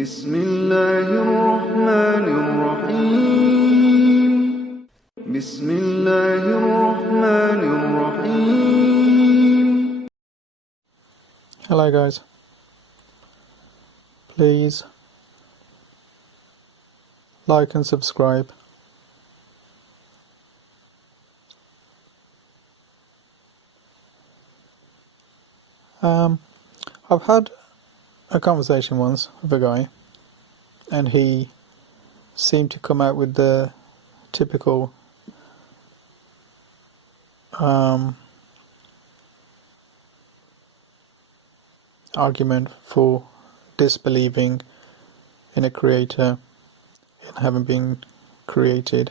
بسم الله الرحمن الرحيم بسم الله الرحمن الرحيم. Hello guys, please like and subscribe. I've had a conversation once with a guy, and he seemed to come out with the typical argument for disbelieving in a creator, in having been created.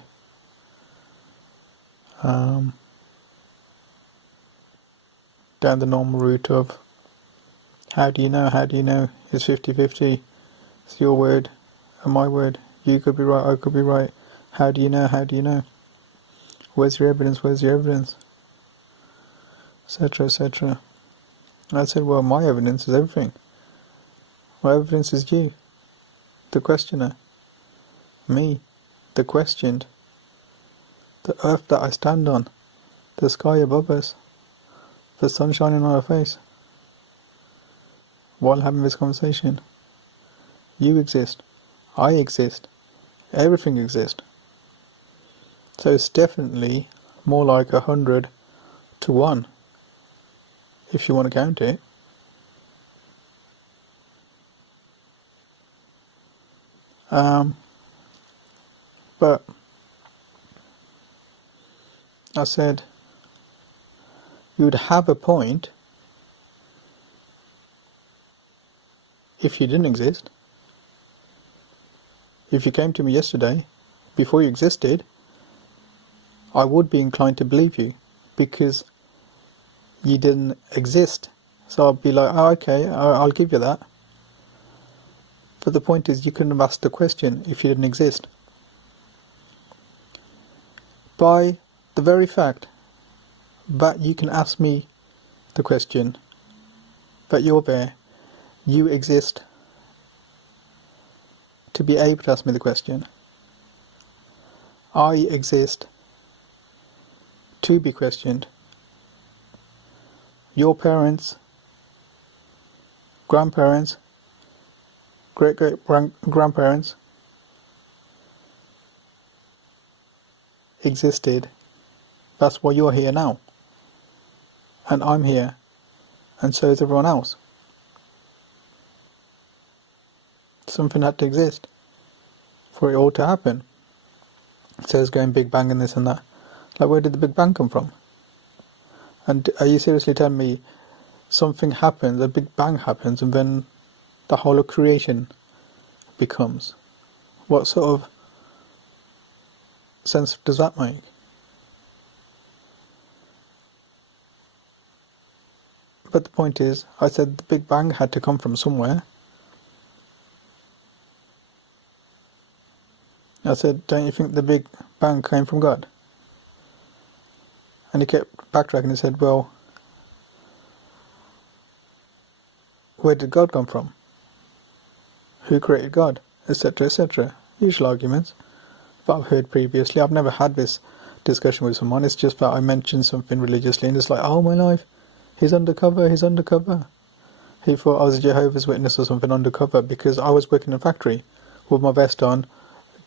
Down the normal route of how do you know, it's 50-50, it's your word and my word, you could be right, I could be right, how do you know, where's your evidence, etc, etc. And I said, well, my evidence is everything. My evidence is you, the questioner, me, the questioned, the earth that I stand on, the sky above us, the sun shining on our face. While having this conversation, you exist, I exist, everything exists. So it's definitely more like 100 to 1, if you want to count it. But I said, you would have a point if you didn't exist. If you came to me yesterday, before you existed, I would be inclined to believe you, because you didn't exist. So I'd be like, oh, okay, I'll give you that. But the point is, you couldn't have asked the question if you didn't exist. By the very fact that you can ask me the question, that you're there, you exist to be able to ask me the question. I exist to be questioned. Your parents, grandparents, great-great-grandparents existed. That's why you're here now. And I'm here. And so is everyone else. Something had to exist for it all to happen. So it's going Big Bang and this and that. Like, where did the Big Bang come from? And are you seriously telling me something happens, a Big Bang happens, and then the whole of creation becomes? What sort of sense does that make? But the point is, I said the Big Bang had to come from somewhere. I said, don't you think the Big Bang came from God? And he kept backtracking and said, well, where did God come from? Who created God? Etc, etc. Usual arguments that I've heard previously. I've never had this discussion with someone. It's just that I mentioned something religiously and it's like, oh my life, he's undercover. He thought I was a Jehovah's Witness or something undercover because I was working in a factory with my vest on,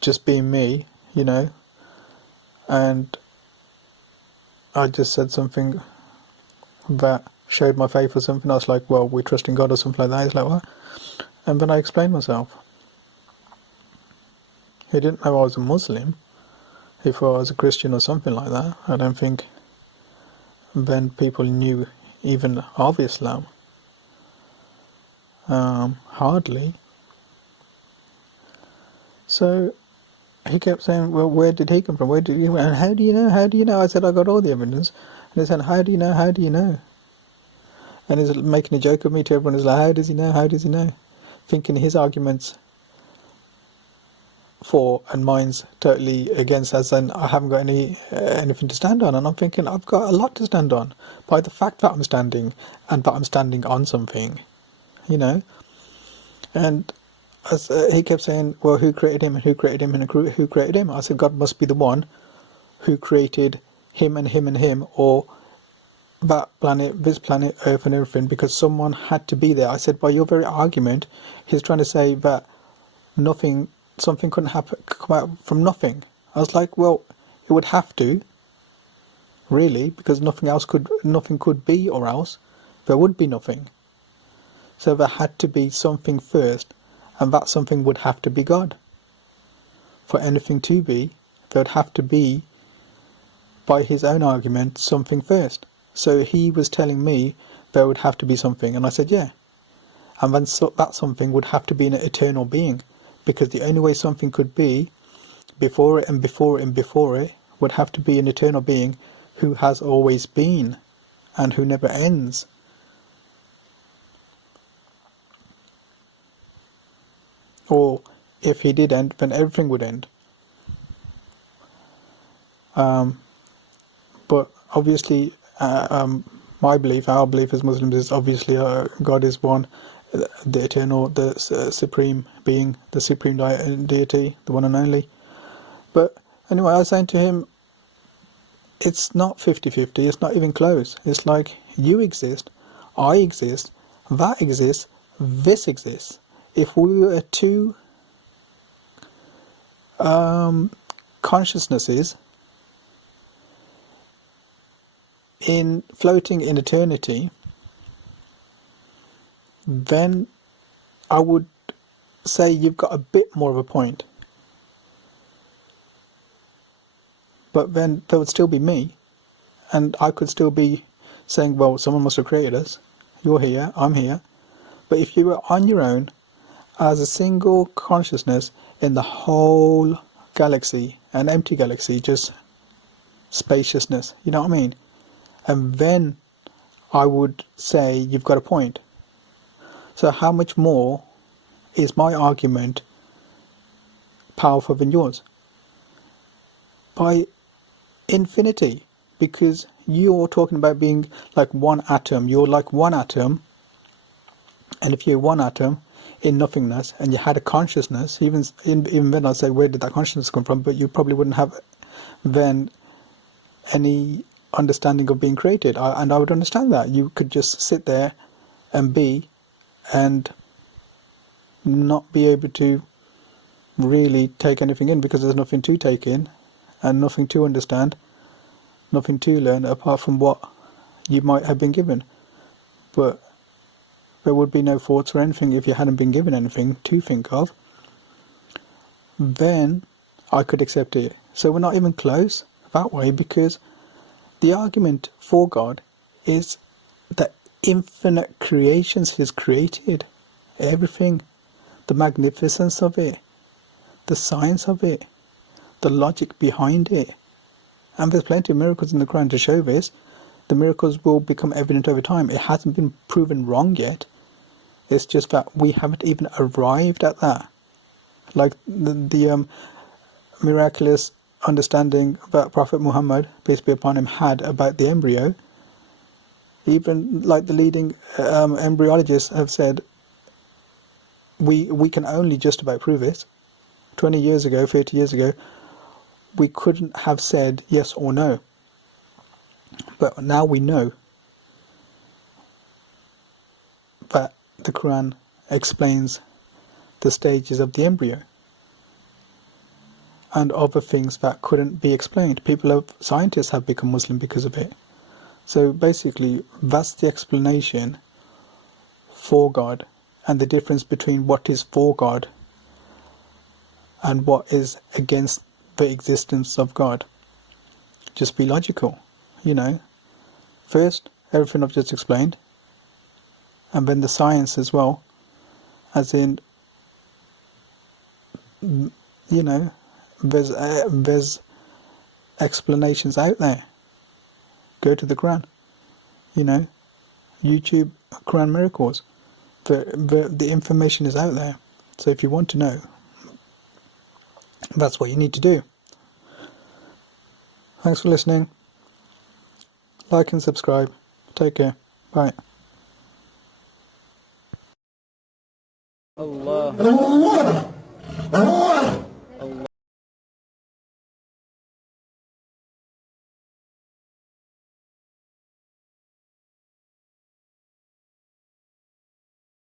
just being me, you know, and I just said something that showed my faith or something. I was like, well, we trust in God or something like that. He's like, what? And then I explained myself. He didn't know I was a Muslim. He thought I was a Christian or something like that. I don't think then people knew even of Islam. Hardly. So he kept saying, well, where did he come from? And how do you know? I said, I got all the evidence. And he said, how do you know? And he's making a joke of me to everyone. He's like, how does he know? Thinking his arguments for and mine's totally against, as in I haven't got anything to stand on. And I'm thinking, I've got a lot to stand on by the fact that I'm standing, and that I'm standing on something, you know. And he kept saying, well, who created him and who created him and who created him? I said, God must be the one who created him and him and him, or that planet, this planet, Earth and everything, because someone had to be there. I said, by your very argument, he's trying to say that something couldn't come out from nothing. I was like, well, it would have to, really, because nothing could be, or else there would be nothing. So there had to be something first, and that something would have to be God. For anything to be, there would have to be, by his own argument, something first. So he was telling me there would have to be something, and I said, yeah. And then that something would have to be an eternal being, because the only way something could be, before it and before it and before it, would have to be an eternal being who has always been, and who never ends. Or if he did end, then everything would end. But obviously, my belief, our belief as Muslims, is obviously God is one, the eternal, the supreme being, the supreme deity, the one and only. But anyway, I was saying to him, it's not 50-50, it's not even close. It's like, you exist, I exist, that exists, this exists. If we were two consciousnesses floating in eternity, then I would say you've got a bit more of a point. But then there would still be me, and I could still be saying, well, someone must have created us. You're here, I'm here. But if you were on your own, as a single consciousness in the whole galaxy, an empty galaxy, just spaciousness, you know what I mean? And then I would say you've got a point. So how much more is my argument powerful than yours? By infinity, because you're talking about being like one atom. You're like one atom, and if you're one atom in nothingness and you had a consciousness, even then I'd say, where did that consciousness come from? But you probably wouldn't have then any understanding of being created. And I would understand that. You could just sit there and be, and not be able to really take anything in, because there's nothing to take in and nothing to understand, nothing to learn apart from what you might have been given. But there would be no thoughts or anything if you hadn't been given anything to think of. Then I could accept it. So we're not even close that way, because the argument for God is that infinite creations He's created. Everything. The magnificence of it. The science of it. The logic behind it. And there's plenty of miracles in the Quran to show this. The miracles will become evident over time. It hasn't been proven wrong yet. It's just that we haven't even arrived at that. Like the miraculous understanding that Prophet Muhammad, peace be upon him, had about the embryo. Even like the leading embryologists have said, we can only just about prove it. 20 years ago, 30 years ago, we couldn't have said yes or no. But now we know that the Quran explains the stages of the embryo and other things that couldn't be explained. Scientists have become Muslim because of it. So basically, that's the explanation for God, and the difference between what is for God and what is against the existence of God. Just be logical, you know. First, everything I've just explained, and then the science as well, as in, you know, there's explanations out there. Go to the Quran, you know, YouTube Quran miracles. The information is out there. So if you want to know, that's what you need to do. Thanks for listening. Like and subscribe. Take care. Bye. Allah.